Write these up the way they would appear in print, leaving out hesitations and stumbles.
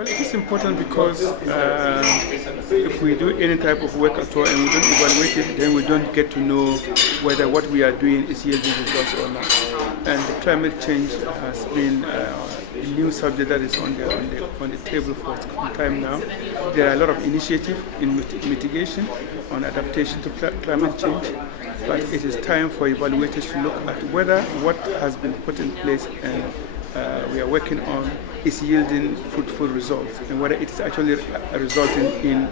Well, it is important because if we do any type of work at all and we don't evaluate it, then we don't get to know whether what we are doing is yielding results or not. And the climate change has been a new subject that is on the table for some time now. There are a lot of initiatives in mitigation on adaptation to climate change, but it is time for evaluators to look at whether what has been put in place and we are working on is yielding fruitful results, and whether it is actually resulting in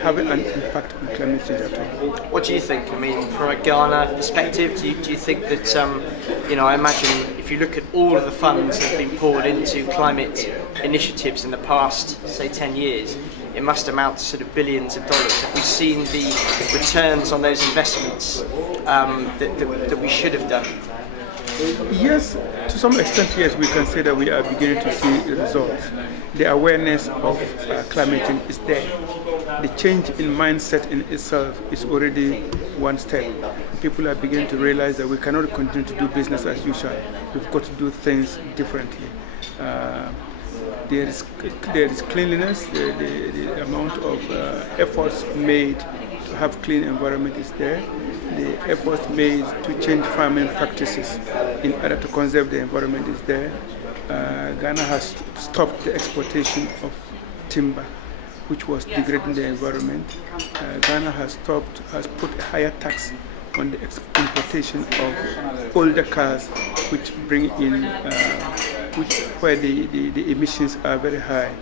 having an impact on climate change at all. What do you think? I mean, from a Ghana perspective, do you think that, I imagine if you look at all of the funds that have been poured into climate initiatives in the past, say 10 years, it must amount to sort of billions of dollars. Have we seen the returns on those investments that we should have done? Yes, to some extent, yes, we can say that we are beginning to see the results. The awareness of climate change is there. The change in mindset in itself is already one step. People are beginning to realize that we cannot continue to do business as usual. We've got to do things differently. There is cleanliness, the amount of efforts made to have clean environment is there. The efforts made to change farming practices in order to conserve the environment is there. Ghana has stopped the exportation of timber, which was degrading the environment. Ghana has put a higher tax on the importation of older cars, which bring in, where the emissions are very high.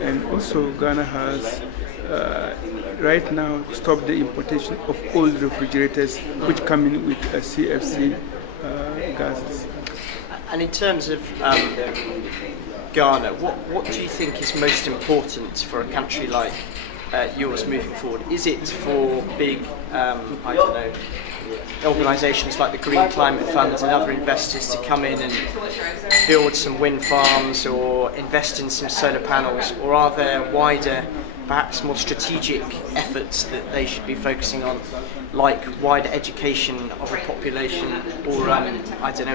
And also Ghana has right now stopped the importation of old refrigerators, which come in with CFC gases. And in terms of Ghana, what do you think is most important for a country like yours moving forward? Is it for big, organisations like the Green Climate Funds and other investors to come in and build some wind farms or invest in some solar panels, or are there wider, perhaps more strategic efforts that they should be focusing on, like wider education of the population, or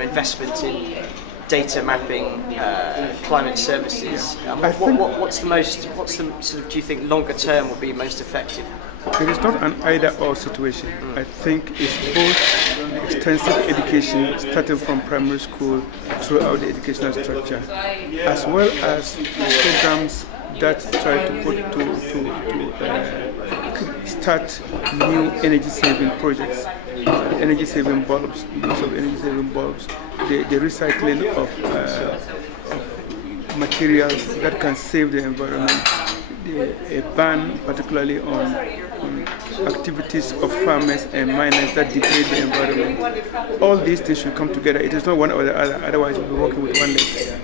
investment in data mapping, climate services? What's the sort of, do you think longer term will be most effective? It is not an either-or situation. I think it's both extensive education, starting from primary school throughout the educational structure, as well as programs that try to start new energy-saving projects, energy-saving bulbs, use of energy-saving bulbs, the recycling of materials that can save the environment, a ban particularly on activities of farmers and miners that degrade the environment. All these things should come together. It is not one or the other, otherwise we'll be working with one leg.